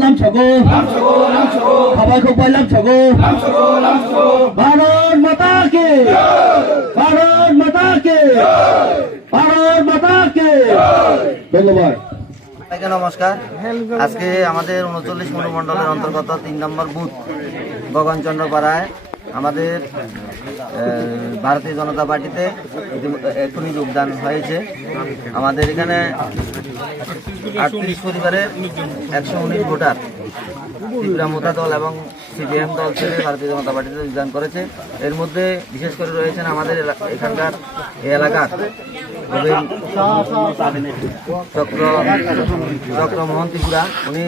লামছগো সবাই খুব লামছগো ভারত মাতা কে ভারত মাতা কে ভারত মাতা কে ধন্যবাদ। নমস্কার। আজকে আমাদের 39 মণ্ডলের অন্তর্গত 3 নম্বর বুথ গগনচন্দ্র পাড়ায় আমাদের ভারতীয় জনতা পার্টিতে এখনই যোগদান হয়েছে। আমাদের এখানে 38 পরিবারের 119 ভোটার ত্রিপুরা মোতা দল এবং সিপিএম দল ছেড়ে ভারতীয় জনতা পার্টিতে যোগদান করেছে। এর মধ্যে বিশেষ করে রয়েছেন আমাদের এখানকার এই এলাকার চক্রমোহন ত্রিপুরা। উনি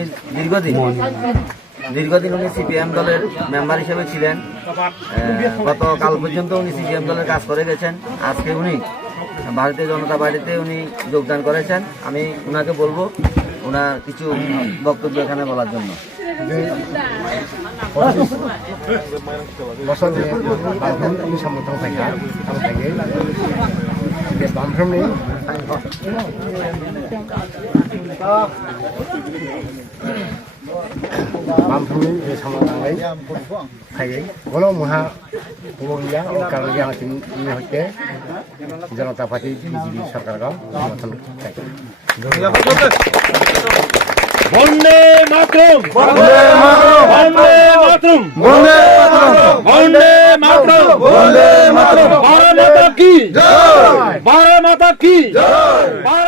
দীর্ঘদিন উনি সিপিএম দলের মেম্বার হিসেবে ছিলেন। গতকাল পর্যন্ত উনি সিপিএম দলের কাজ করে গেছেন। আজকে উনি ভারতীয় জনতা পার্টিতে উনি যোগদান করেছেন। আমি ওনাকে বলবো ওনার কিছু বক্তব্য এখানে বলার জন্য। Mampu sama lain, kayak kalau muha punya kalau yang ini hote, jangan tapati di sarkar kau, macam kayak. বন্দে মাতরম বন্দে মাতরম বন্দে মাতরম বন্দে মাতরম বন্দে মাতরম ভারত মাতা কি জয় ভারত মাতা কি জয়।